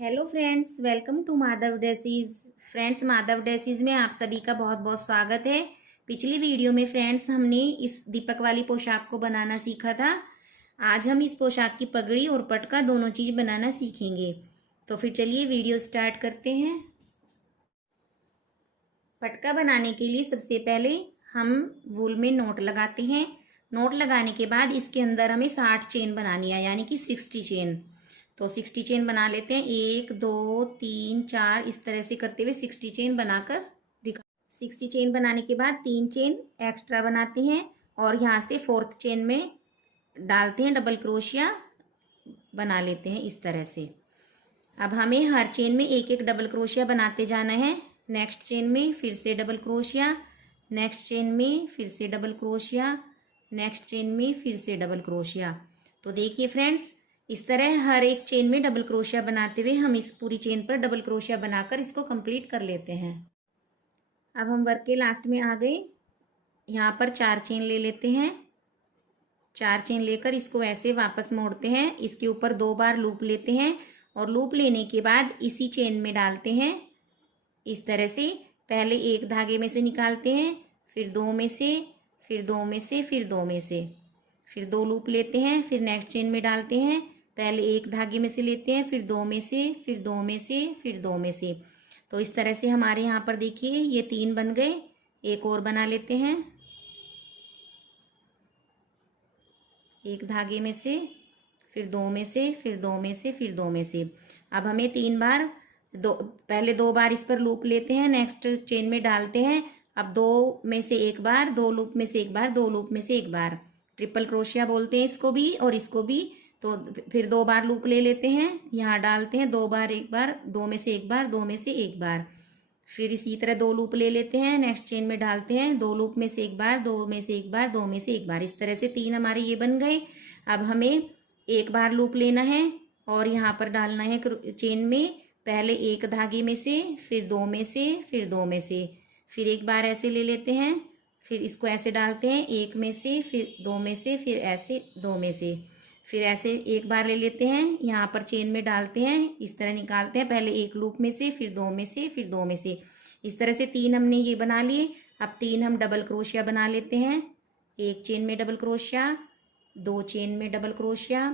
Hello friends, welcome to Madhav dresses. Friends, Madhav dresses में आप सभी का बहुत बहुत स्वागत है। पिछली वीडियो में फ्रेंड्स हमने इस दीपक वाली पोशाक को बनाना सीखा था। आज हम इस पोशाक की पगड़ी और पटका दोनों चीज़ बनाना सीखेंगे। तो फिर चलिए वीडियो स्टार्ट करते हैं। पटका बनाने के लिए सबसे पहले हम वूल में नोट लगाते हैं। नोट लगाने के बाद इसके अंदर हमें 60 चेन बनानी है, यानी कि 60 चेन। तो 60 चेन बना लेते हैं। 1 2 3 4 इस तरह से करते हुए 60 चेन बनाकर दिखा। 60 चेन बनाने के बाद 3 चेन एक्स्ट्रा बनाते हैं और यहाँ से 4th चेन में डालते हैं, डबल क्रोशिया बना लेते हैं इस तरह से। अब हमें हर चेन में एक एक डबल क्रोशिया बनाते जाना है। नेक्स्ट चेन में फिर से डबल क्रोशिया, नेक्स्ट चेन में फिर से डबल क्रोशिया, नेक्स्ट चेन में फिर से डबल क्रोशिया। तो देखिए फ्रेंड्स, इस तरह हर एक चेन में डबल क्रोशिया बनाते हुए हम इस पूरी चेन पर डबल क्रोशिया बनाकर इसको कंप्लीट कर लेते हैं। अब हम वर्क के लास्ट में आ गए। यहाँ पर 4 चेन ले लेते हैं। 4 चेन लेकर इसको ऐसे वापस मोड़ते हैं। इसके ऊपर 2 बार लूप लेते हैं और लूप लेने के बाद इसी चेन में डालते हैं इस तरह से। पहले एक धागे में से निकालते हैं, फिर 2 में से, फिर 2 में से, फिर 2 में से, फिर 2 लूप लेते हैं, फिर नेक्स्ट चेन में डालते हैं। पहले एक धागे में से लेते हैं, फिर 2 में से, फिर 2 में से, फिर 2 में से। तो इस तरह से हमारे यहाँ पर देखिए ये 3 बन गए। एक और बना लेते हैं, एक धागे में से, फिर 2 में से, फिर 2 में से, फिर 2 में से। अब हमें 3 बार पहले 2 बार इस पर लूप लेते हैं, नेक्स्ट चेन में डालते हैं। अब 2 में से एक बार, 2 लूप में से एक बार, 2 लूप में से एक बार, ट्रिपल क्रोशिया बोलते हैं इसको भी और इसको भी। तो फिर 2 बार लूप ले लेते हैं, यहाँ डालते हैं, 2 बार एक बार, 2 में से एक बार, 2 में से एक बार। फिर इसी तरह 2 लूप ले लेते हैं, नेक्स्ट चेन में डालते हैं, 2 लूप में से एक बार, 2 में से एक बार, 2 में से एक बार। इस तरह से 3 हमारे ये बन गए। अब हमें एक बार लूप लेना है और यहाँ पर डालना है चेन में, पहले एक धागे में से, फिर 2 में से, फिर 2 में से, फिर एक बार ऐसे ले लेते हैं, फिर इसको ऐसे डालते हैं, 1 में से, फिर 2 में से, फिर ऐसे 2 में से, फिर ऐसे एक बार ले लेते हैं, यहाँ पर चेन में डालते हैं, इस तरह निकालते हैं, पहले एक लूप में से, फिर 2 में से, फिर 2 में से। इस तरह से 3 हमने ये बना लिए। अब 3 हम डबल क्रोशिया बना लेते हैं। एक चेन में डबल क्रोशिया, 2 चेन में डबल क्रोशिया,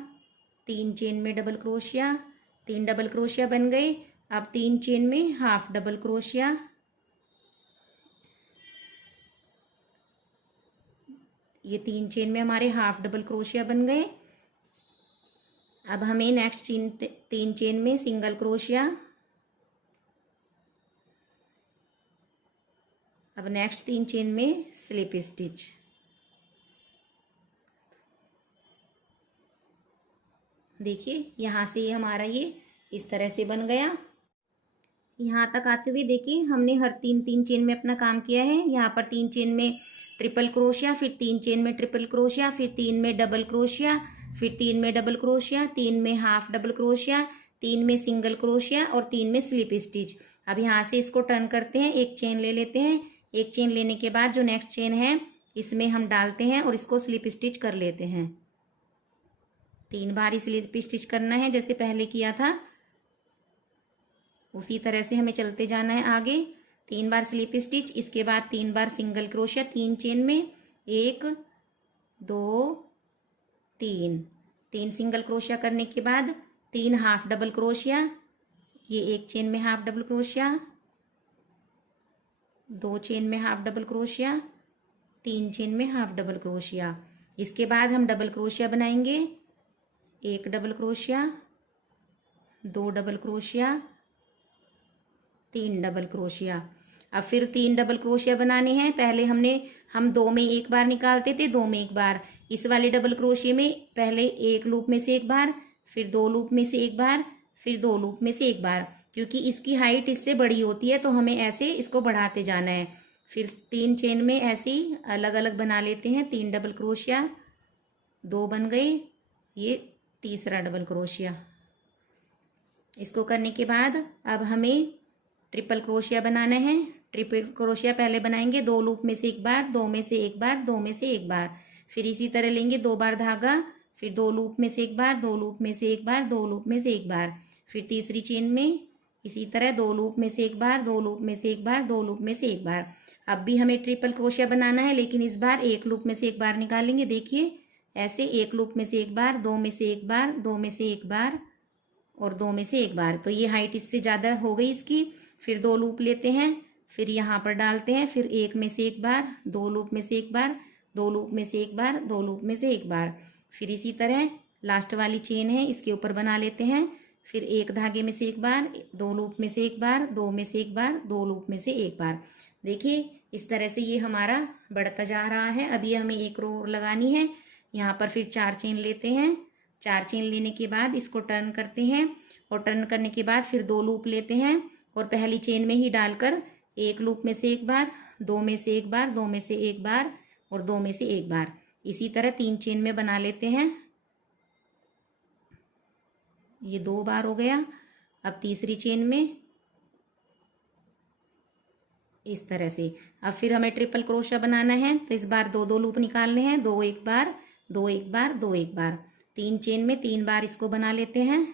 3 चेन में डबल क्रोशिया, 3 डबल क्रोशिया बन गए। अब 3 चेन में हाफ डबल क्रोशिया, ये 3 चेन में हमारे हाफ डबल क्रोशिया बन गए। अब हमें नेक्स्ट 3 चेन में सिंगल क्रोशिया, अब नेक्स्ट 3 चेन में स्लिप स्टिच। देखिए यहाँ से ये हमारा ये इस तरह से बन गया। यहाँ तक आते हुए देखिए हमने हर 3 चेन में अपना काम किया है। यहाँ पर 3 चेन में ट्रिपल क्रोशिया, फिर 3 चेन में ट्रिपल क्रोशिया, फिर 3 में डबल क्रोशिया, फिर 3 में डबल क्रोशिया, 3 में हाफ डबल क्रोशिया, 3 में सिंगल क्रोशिया और 3 में स्लिप स्टिच। अब यहाँ से इसको टर्न करते हैं, एक चेन ले लेते हैं। एक चेन लेने के बाद जो नेक्स्ट चेन है इसमें हम डालते हैं और इसको स्लिप स्टिच कर लेते हैं। 3 बार स्लिप स्टिच करना है, जैसे पहले किया था उसी तरह से हमें चलते जाना है आगे। 3 बार स्लिप स्टिच, इसके बाद 3 बार सिंगल क्रोशिया, 3 चेन में, 1 2 3 सिंगल क्रोशिया करने के बाद 3 हाफ डबल क्रोशिया, ये एक चेन में हाफ डबल क्रोशिया, 2 चेन में हाफ डबल क्रोशिया, 3 चेन में हाफ डबल क्रोशिया। इसके बाद हम डबल क्रोशिया बनाएंगे, 1 double crochet, 2 double crochet, 3 double crochet. अब फिर 3 डबल क्रोशिया बनाने हैं। पहले हम 2 में एक बार निकालते थे, 2 में एक बार। इस वाले डबल क्रोशिया में पहले एक लूप में से एक बार, फिर 2 लूप में से एक बार, फिर 2 लूप में से एक बार, क्योंकि इसकी हाइट इससे बड़ी होती है तो हमें ऐसे इसको बढ़ाते जाना है। फिर 3 चेन में ऐसे ही अलग अलग बना लेते हैं। 3 डबल क्रोशिया, 2 बन गए, ये तीसरा डबल क्रोशिया। इसको करने के बाद अब हमें ट्रिपल क्रोशिया बनाना है। ट्रिपल क्रोशिया पहले बनाएंगे, 2 लूप में से एक बार, 2 में से एक बार, 2 में से एक बार, फिर इसी तरह लेंगे 2 बार धागा, फिर 2 लूप में से एक बार, 2 लूप में से एक बार, 2 लूप में से एक बार, फिर तीसरी चेन में इसी तरह 2 लूप में से एक बार, 2 लूप में से एक बार, 2 लूप में से एक बार। अब भी हमें ट्रिपल क्रोशिया बनाना है, लेकिन इस बार एक लूप में से एक बार निकालेंगे। देखिए ऐसे एक लूप में से एक बार, 2 में से एक बार, 2 में से एक बार और 2 में से एक बार। तो ये हाइट इससे ज़्यादा हो गई इसकी। फिर 2 लूप लेते हैं, फिर यहाँ पर डालते हैं, फिर एक में से एक बार, 2 लूप में से एक बार, 2 लूप में से एक बार, 2 लूप में से एक बार। फिर इसी तरह लास्ट वाली चेन है इसके ऊपर बना लेते हैं। फिर एक धागे में से एक बार, 2 लूप में से एक बार, 2 में से एक बार, 2 लूप में से एक बार। देखिए इस तरह से ये हमारा बढ़ता जा रहा है। अभी हमें एक रो लगानी है। यहाँ पर फिर 4 चेन लेते हैं। 4 चेन लेने के बाद इसको टर्न करते हैं और टर्न करने के बाद फिर 2 लूप लेते हैं और पहली चेन में ही डालकर एक लूप में से एक बार, 2 में से एक बार, 2 में से एक बार और 2 में से एक बार। इसी तरह 3 चेन में बना लेते हैं। ये 2 बार हो गया। अब तीसरी चेन में इस तरह से। अब फिर हमें ट्रिपल क्रोशिया बनाना है, तो इस बार 2 लूप निकालने हैं। 2 एक बार, 2 एक बार, 2 एक बार। 3 चेन में 3 बार इसको बना लेते हैं।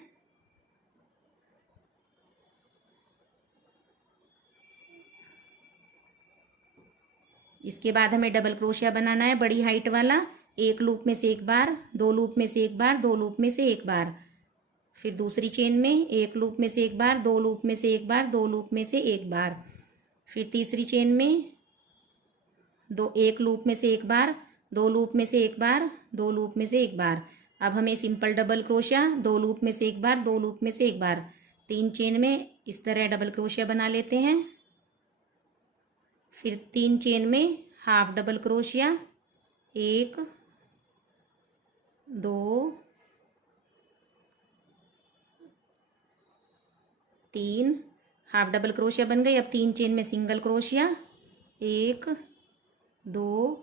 इसके बाद हमें डबल क्रोशिया बनाना है बड़ी हाइट वाला। एक लूप में से एक बार, 2 लूप में से एक बार, 2 लूप में से एक बार। फिर दूसरी चेन में एक लूप में से एक बार, 2 लूप में से एक बार, 2 लूप में से एक बार। फिर तीसरी चेन में एक लूप में से एक बार, 2 लूप में से एक बार, 2 लूप में से एक बार। अब हमें सिंपल डबल क्रोशिया 2 लूप में से एक बार, 2 लूप में से एक बार। 3 चेन में इस तरह डबल क्रोशिया बना लेते हैं। फिर 3 चेन में half double crochet, 1 2 3, half double crochet बन गई। अब 3 चेन में सिंगल क्रोशिया, 1 2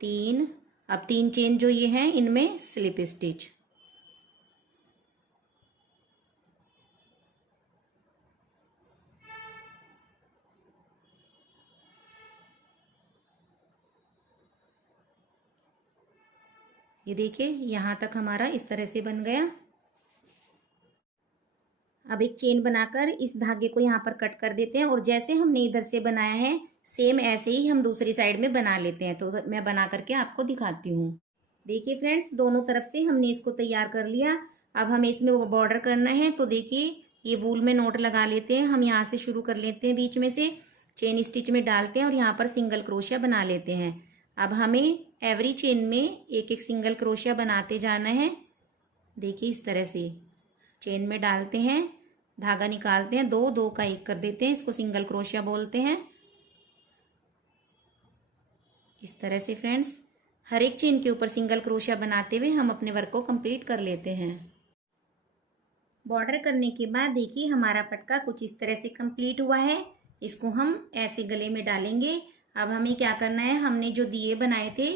3। अब 3 चेन जो ये हैं इनमें स्लिप स्टिच। ये देखिए यहाँ तक हमारा इस तरह से बन गया। अब एक चेन बनाकर इस धागे को यहाँ पर कट कर देते हैं और जैसे हमने इधर से बनाया है सेम ऐसे ही हम दूसरी साइड में बना लेते हैं। तो मैं बना करके आपको दिखाती हूँ। देखिए फ्रेंड्स, दोनों तरफ से हमने इसको तैयार कर लिया। अब हमें इसमें बॉर्डर करना है। तो देखिए ये वूल में नोट लगा लेते हैं। हम यहाँ से शुरू कर लेते हैं, बीच में से चेन स्टिच में डालते हैं और यहाँ पर सिंगल क्रोशिया बना लेते हैं। अब हमें एवरी चेन में एक एक सिंगल क्रोशिया बनाते जाना है। देखिए इस तरह से चेन में डालते हैं, धागा निकालते हैं, 2 2 का 1 कर देते हैं। इसको सिंगल क्रोशिया बोलते हैं। इस तरह से फ्रेंड्स हर एक चेन के ऊपर सिंगल क्रोशिया बनाते हुए हम अपने वर्क को कंप्लीट कर लेते हैं। बॉर्डर करने के बाद देखिए हमारा पटका कुछ इस तरह से कंप्लीट हुआ है। इसको हम ऐसे गले में डालेंगे। अब हमें क्या करना है, हमने जो दिए बनाए थे,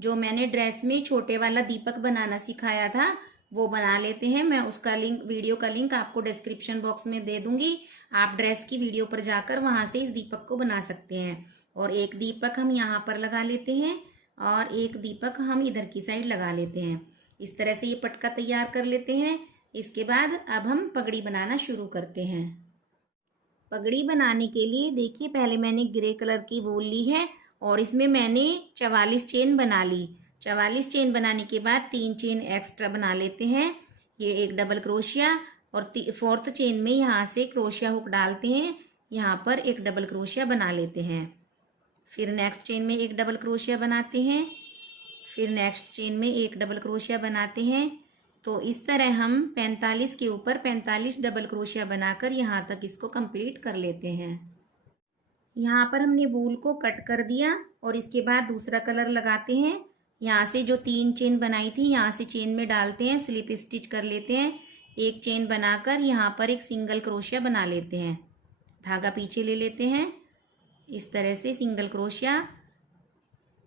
जो मैंने ड्रेस में छोटे वाला दीपक बनाना सिखाया था, वो बना लेते हैं। मैं उसका लिंक, वीडियो का लिंक आपको डिस्क्रिप्शन बॉक्स में दे दूंगी। आप ड्रेस की वीडियो पर जाकर वहां से इस दीपक को बना सकते हैं। और एक दीपक हम यहाँ पर लगा लेते हैं और एक दीपक हम इधर की साइड लगा लेते हैं। इस तरह से ये पटका तैयार कर लेते हैं। इसके बाद अब हम पगड़ी बनाना शुरू करते हैं। पगड़ी बनाने के लिए देखिए पहले मैंने ग्रे कलर की वूल ली है और इसमें मैंने 44 चेन बना ली। 44 चेन बनाने के बाद 3 चेन एक्स्ट्रा बना लेते हैं। ये एक डबल क्रोशिया और 4th चेन में यहाँ से क्रोशिया हुक डालते हैं। यहाँ पर एक डबल क्रोशिया बना लेते हैं। फिर नेक्स्ट चेन में एक डबल क्रोशिया बनाते हैं। फिर नेक्स्ट चेन में एक डबल क्रोशिया बनाते हैं। तो इस तरह हम 45 के ऊपर 45 डबल क्रोशिया बनाकर यहाँ तक इसको कंप्लीट कर लेते हैं। यहाँ पर हमने वूल को कट कर दिया और इसके बाद दूसरा कलर लगाते हैं। यहाँ से जो 3 चेन बनाई थी यहाँ से चेन में डालते हैं, स्लिप स्टिच कर लेते हैं। एक चेन बनाकर यहाँ पर एक सिंगल क्रोशिया बना लेते हैं। धागा पीछे ले लेते हैं। इस तरह से सिंगल क्रोशिया,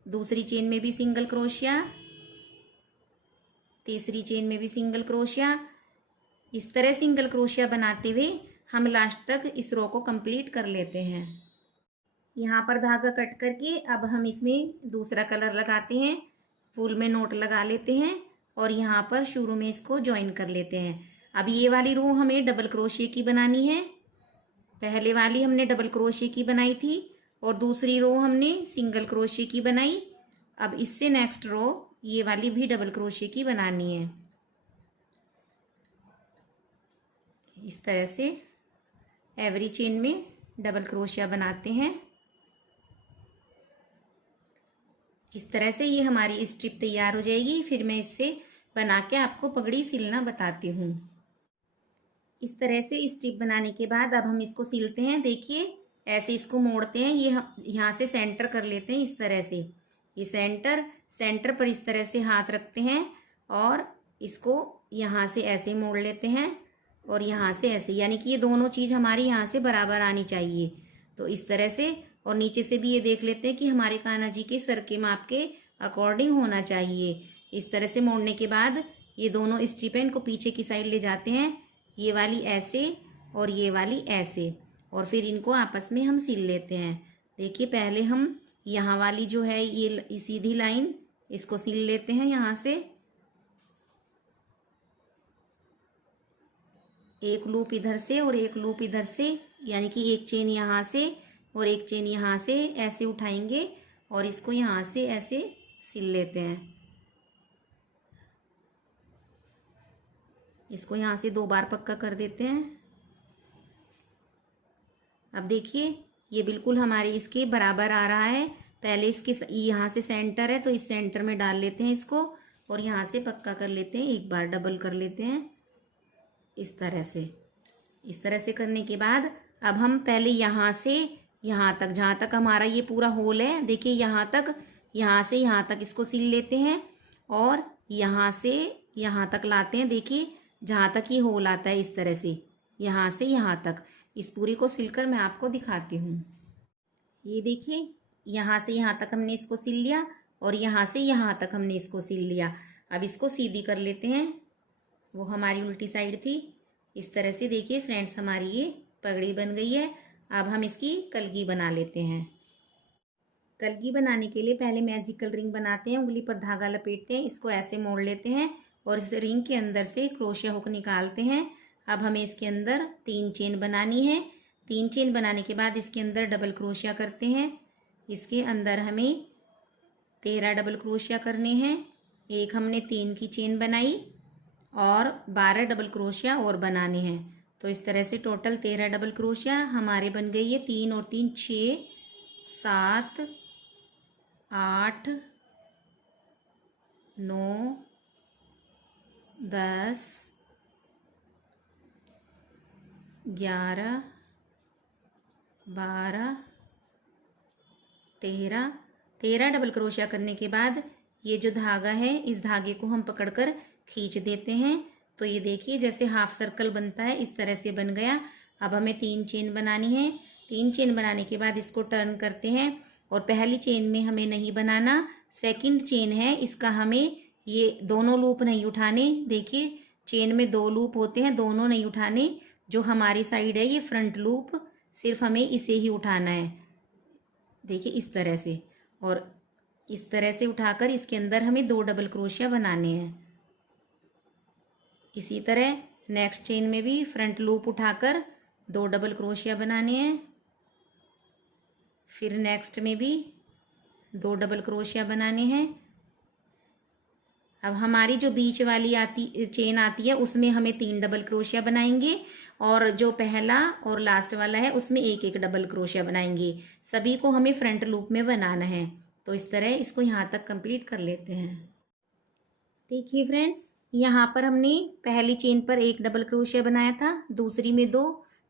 दूसरी चेन में भी सिंगल क्रोशिया, तीसरी चेन में भी सिंगल क्रोशिया। इस तरह सिंगल क्रोशिया बनाते हुए हम लास्ट तक इस रो को कंप्लीट कर लेते हैं। यहाँ पर धागा कट करके अब हम इसमें दूसरा कलर लगाते हैं। फूल में नोट लगा लेते हैं और यहाँ पर शुरू में इसको ज्वाइन कर लेते हैं। अब ये वाली रो हमें डबल क्रोशिया की बनानी है। पहले वाली हमने डबल क्रोशिया की बनाई थी और दूसरी रो हमने सिंगल क्रोशिया की बनाई। अब इससे नेक्स्ट रो ये वाली भी डबल क्रोशिया की बनानी है। इस तरह से एवरी चेन में डबल क्रोशिया बनाते हैं। इस तरह से ये हमारी स्ट्रिप तैयार हो जाएगी। फिर मैं इससे बना के आपको पगड़ी सिलना बताती हूँ। इस तरह से स्ट्रिप बनाने के बाद अब हम इसको सिलते हैं। देखिए ऐसे इसको मोड़ते हैं, ये हम यहाँ से सेंटर कर लेते हैं। इस तरह से ये सेंटर पर इस तरह से हाथ रखते हैं और इसको यहाँ से ऐसे मोड़ लेते हैं और यहाँ से ऐसे, यानी कि ये दोनों चीज़ हमारी यहाँ से बराबर आनी चाहिए। तो इस तरह से, और नीचे से भी ये देख लेते हैं कि हमारे कान्हा जी के सर के माप के अकॉर्डिंग होना चाहिए। इस तरह से मोड़ने के बाद ये दोनों स्ट्रिप है, इनको पीछे की साइड ले जाते हैं। ये वाली ऐसे और ये वाली ऐसे, और फिर इनको आपस में हम सिल लेते हैं। देखिए पहले हम यहाँ वाली जो है ये सीधी लाइन, इसको सिल लेते हैं यहाँ से। एक लूप इधर से और एक लूप इधर से, यानी कि एक चेन यहाँ से और एक चेन यहाँ से ऐसे उठाएंगे और इसको यहाँ से ऐसे सिल लेते हैं। इसको यहाँ से 2 बार पक्का कर देते हैं। अब देखिए ये बिल्कुल हमारे इसके बराबर आ रहा है। पहले इसके यहाँ से सेंटर है तो इस सेंटर में डाल लेते हैं इसको और यहाँ से पक्का कर लेते हैं। एक बार डबल कर लेते हैं इस तरह से। इस तरह से करने के बाद अब हम पहले यहाँ से यहाँ तक, जहाँ तक हमारा ये पूरा होल है, देखिए यहाँ तक, यहाँ से यहाँ तक इसको सिल लेते हैं और यहाँ से यहाँ तक लाते हैं। देखिए जहाँ तक ये होल आता है, इस तरह से यहाँ से यहाँ तक, इस पूरी को सिलकर मैं आपको दिखाती हूँ। ये देखिए यहाँ से यहाँ तक हमने इसको सिल लिया और यहाँ से यहाँ तक हमने इसको सिल लिया। अब इसको सीधी कर लेते हैं, वो हमारी उल्टी साइड थी। इस तरह से देखिए फ्रेंड्स हमारी ये पगड़ी बन गई है। अब हम इसकी कलगी बना लेते हैं। कलगी बनाने के लिए पहले मैजिकल रिंग बनाते हैं। उंगली पर धागा लपेटते हैं, इसको ऐसे मोड़ लेते हैं और इस रिंग के अंदर से क्रोशिया हुक निकालते हैं। अब हमें इसके अंदर 3 चेन बनानी है। 3 चेन बनाने के बाद इसके अंदर डबल क्रोशिया करते हैं। इसके अंदर हमें 13 डबल क्रोशिया करने हैं। एक हमने 3 की चेन बनाई और 12 डबल क्रोशिया और बनाने हैं। तो इस तरह से टोटल 13 डबल क्रोशिया हमारे बन गई है। 3 और 3 6, 7, 8, 9, 10, 11, 12, 13 डबल क्रोशिया करने के बाद ये जो धागा है, इस धागे को हम पकड़कर खींच देते हैं। तो ये देखिए जैसे हाफ सर्कल बनता है, इस तरह से बन गया। अब हमें 3 चेन बनानी है। 3 चेन बनाने के बाद इसको टर्न करते हैं और पहली चेन में हमें नहीं बनाना, सेकंड चेन है इसका हमें ये दोनों लूप नहीं उठाने। देखिए चेन में 2 लूप होते हैं, दोनों नहीं उठाने। जो हमारी साइड है ये फ्रंट लूप, सिर्फ हमें इसे ही उठाना है। देखिए इस तरह से, और इस तरह से उठाकर इसके अंदर हमें 2 डबल क्रोशिया बनाने हैं। इसी तरह नेक्स्ट चेन में भी फ्रंट लूप उठाकर 2 डबल क्रोशिया बनाने हैं। फिर नेक्स्ट में भी 2 डबल क्रोशिया बनाने हैं। अब हमारी जो बीच वाली चेन आती है उसमें हमें 3 डबल क्रोशिया बनाएंगे और जो पहला और लास्ट वाला है उसमें 1 डबल क्रोशिया बनाएंगे। सभी को हमें फ्रंट लूप में बनाना है। तो इस तरह इसको यहाँ तक कंप्लीट कर लेते हैं। देखिए फ्रेंड्स यहाँ पर हमने पहली चेन पर 1 डबल क्रोशिया बनाया था, दूसरी में 2,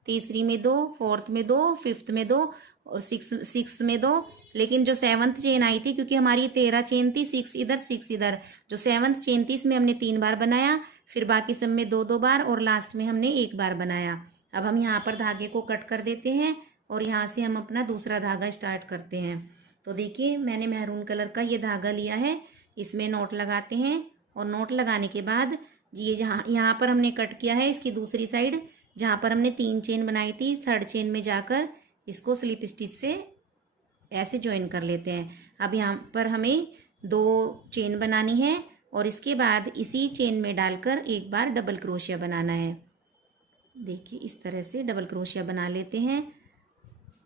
तीसरी में 2, फोर्थ में 2, फिफ्थ में 2 और सिक्स में 2। लेकिन जो 7th चेन आई थी, क्योंकि हमारी 13 चेन थी, 6 इधर 6 इधर, जो 7th चेन थी इसमें हमने 3 बार बनाया, फिर बाकी सब में 2-2 बार और लास्ट में हमने 1 बार बनाया। अब हम यहाँ पर धागे को कट कर देते हैं और यहाँ से हम अपना दूसरा धागा स्टार्ट करते हैं। तो देखिए मैंने मैरून कलर का ये धागा लिया है, इसमें नॉट लगाते हैं और नॉट लगाने के बाद ये यहाँ पर हमने कट किया है, इसकी दूसरी साइड जहाँ पर हमने 3 चेन बनाई थी, 3rd चेन में जाकर इसको स्लिप स्टिच से ऐसे ज्वाइन कर लेते हैं। अब यहाँ पर हमें 2 चेन बनानी है और इसके बाद इसी चेन में डालकर एक बार डबल क्रोशिया बनाना है। देखिए इस तरह से डबल क्रोशिया बना लेते हैं।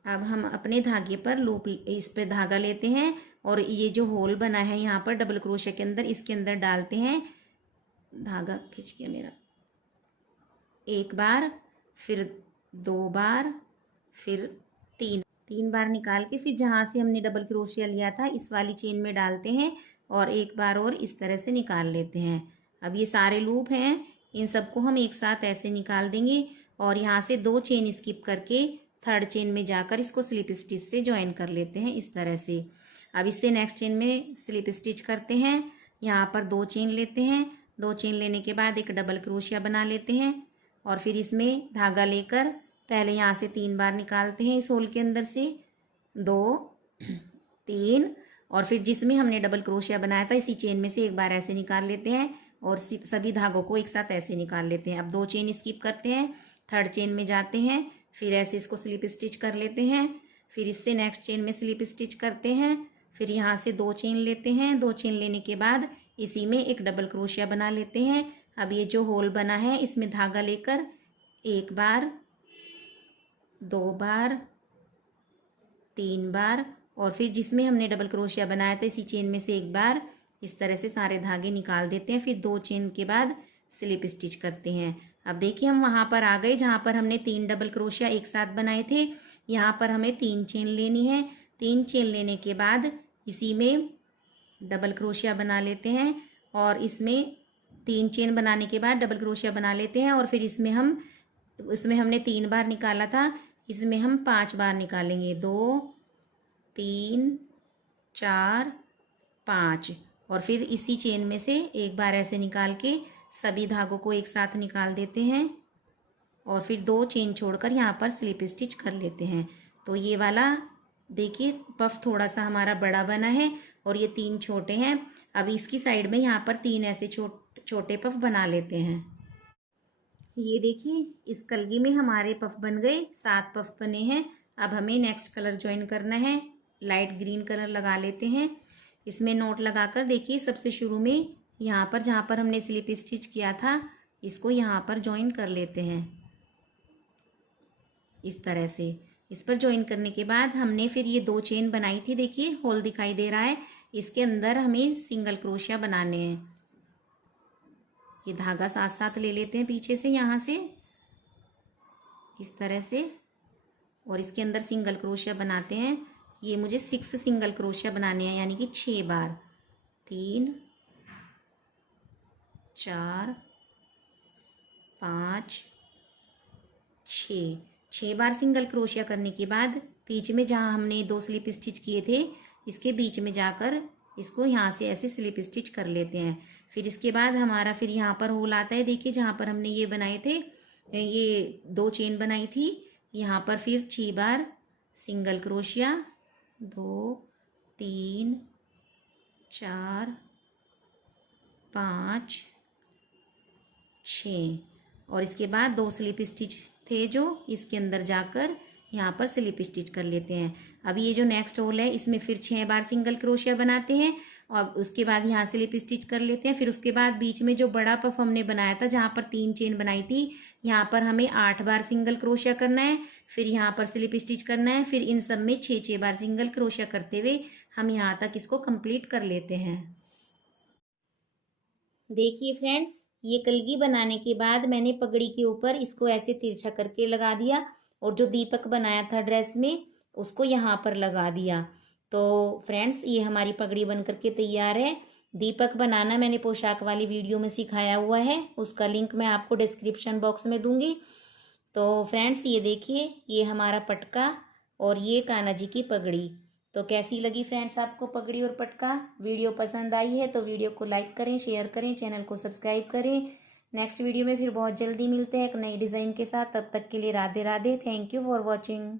अब हम अपने धागे पर लूप इस पे धागा लेते हैं और ये जो होल बना है यहाँ पर डबल क्रोशिया के अंदर, इसके अंदर डालते हैं। धागा खिंच गया मेरा। एक बार, फिर 2 बार, फिर 3 बार निकाल के फिर जहाँ से हमने डबल क्रोशिया लिया था इस वाली चेन में डालते हैं और एक बार और इस तरह से निकाल लेते हैं। अब ये सारे लूप हैं, इन सबको हम एक साथ ऐसे निकाल देंगे और यहाँ से 2 चेन स्किप करके 3rd चेन में जाकर इसको स्लिप स्टिच से ज्वाइन कर लेते हैं इस तरह से। अब इससे नेक्स्ट चेन में स्लिप स्टिच करते हैं। यहाँ पर 2 चेन लेते हैं, 2 चेन लेने के बाद एक डबल क्रोशिया बना लेते हैं और फिर इसमें धागा लेकर पहले यहाँ से 3 बार निकालते हैं इस होल के अंदर से, 2 3 और फिर जिसमें हमने डबल क्रोशिया बनाया था इसी चेन में से एक बार ऐसे निकाल लेते हैं और सभी धागों को एक साथ ऐसे निकाल लेते हैं। अब 2 चेन स्किप करते हैं, 3rd चेन में जाते हैं, फिर ऐसे इसको स्लिप स्टिच कर लेते हैं, फिर इससे नेक्स्ट चेन में स्लिप स्टिच करते हैं, फिर यहाँ से 2 चेन लेते हैं, 2 चेन लेने के बाद इसी में एक डबल क्रोशिया बना लेते हैं। अब ये जो होल बना है इसमें धागा लेकर एक बार, 2 बार, 3 बार और फिर जिसमें हमने डबल क्रोशिया बनाया था इसी चेन में से एक बार इस तरह से सारे धागे निकाल देते हैं। फिर 2 चेन के बाद स्लिप स्टिच करते हैं। अब देखिए हम वहाँ पर आ गए जहाँ पर हमने 3 डबल क्रोशिया एक साथ बनाए थे। यहाँ पर हमें 3 चेन लेनी है। 3 चेन लेने के बाद इसी में डबल क्रोशिया बना लेते हैं और इसमें 3 चेन बनाने के बाद डबल क्रोशिया बना लेते हैं और फिर इसमें हमने 3 बार निकाला था, इसमें हम 5 बार निकालेंगे, 2 3 4 5 और फिर इसी चेन में से एक बार ऐसे निकाल के सभी धागों को एक साथ निकाल देते हैं और फिर 2 चेन छोड़कर यहाँ पर स्लिप स्टिच कर लेते हैं। तो ये वाला देखिए पफ थोड़ा सा हमारा बड़ा बना है और ये 3 छोटे हैं। अब इसकी साइड में यहाँ पर 3 ऐसे छोटे पफ बना लेते हैं। ये देखिए इस कलगी में हमारे पफ बन गए, 7 पफ बने हैं। अब हमें नेक्स्ट कलर ज्वाइन करना है, लाइट ग्रीन कलर लगा लेते हैं। इसमें नोट लगाकर देखिए सबसे शुरू में यहाँ पर जहाँ पर हमने स्लिप स्टिच किया था इसको यहाँ पर ज्वाइन कर लेते हैं इस तरह से। इस पर ज्वाइन करने के बाद हमने फिर ये 2 चेन बनाई थी, देखिए होल दिखाई दे रहा है, इसके अंदर हमें सिंगल क्रोशिया बनाने हैं। ये धागा साथ साथ ले लेते हैं पीछे से यहाँ से इस तरह से और इसके अंदर सिंगल क्रोशिया बनाते हैं। ये मुझे 6 सिंगल क्रोशिया बनाने हैं यानी कि 6 बार, 3 4 5 6 बार सिंगल क्रोशिया करने के बाद बीच में जहाँ हमने 2 स्लिप स्टिच किए थे इसके बीच में जाकर इसको यहाँ से ऐसे स्लिप स्टिच कर लेते हैं। फिर इसके बाद हमारा फिर यहाँ पर होल आता है, देखिए जहाँ पर हमने ये बनाए थे, ये 2 चेन बनाई थी, यहाँ पर फिर 6 बार सिंगल क्रोशिया, 2 3 4 5 6 और इसके बाद 2 स्लिप स्टिच थे जो इसके अंदर जाकर यहाँ पर स्लिप स्टिच कर लेते हैं। अब ये जो नेक्स्ट होल है इसमें फिर 6 बार सिंगल क्रोशिया बनाते हैं और उसके बाद यहाँ स्लिप स्टिच कर लेते हैं। फिर उसके बाद बीच में जो बड़ा पफ हमने बनाया था जहाँ पर 3 चेन बनाई थी यहाँ पर हमें 8 बार सिंगल क्रोशिया करना है, फिर यहाँ पर स्लिप स्टिच करना है, फिर इन सब में 6 बार सिंगल क्रोशिया करते हुए हम यहाँ तक इसको कंप्लीट कर लेते हैं। देखिए फ्रेंड्स, ये कलगी बनाने के बाद मैंने पगड़ी के ऊपर इसको ऐसे तिरछा करके लगा दिया और जो दीपक बनाया था ड्रेस में उसको यहाँ पर लगा दिया। तो फ्रेंड्स ये हमारी पगड़ी बन करके तैयार है। दीपक बनाना मैंने पोशाक वाली वीडियो में सिखाया हुआ है, उसका लिंक मैं आपको डिस्क्रिप्शन बॉक्स में दूंगी। तो फ्रेंड्स ये देखिए ये हमारा पटका और ये कान्हा जी की पगड़ी। तो कैसी लगी फ्रेंड्स आपको पगड़ी और पटका? वीडियो पसंद आई है तो वीडियो को लाइक करें, शेयर करें, चैनल को सब्सक्राइब करें। नेक्स्ट वीडियो में फिर बहुत जल्दी मिलते हैं एक नई डिज़ाइन के साथ। तब तक के लिए Radhe Radhe. Thank you for watching.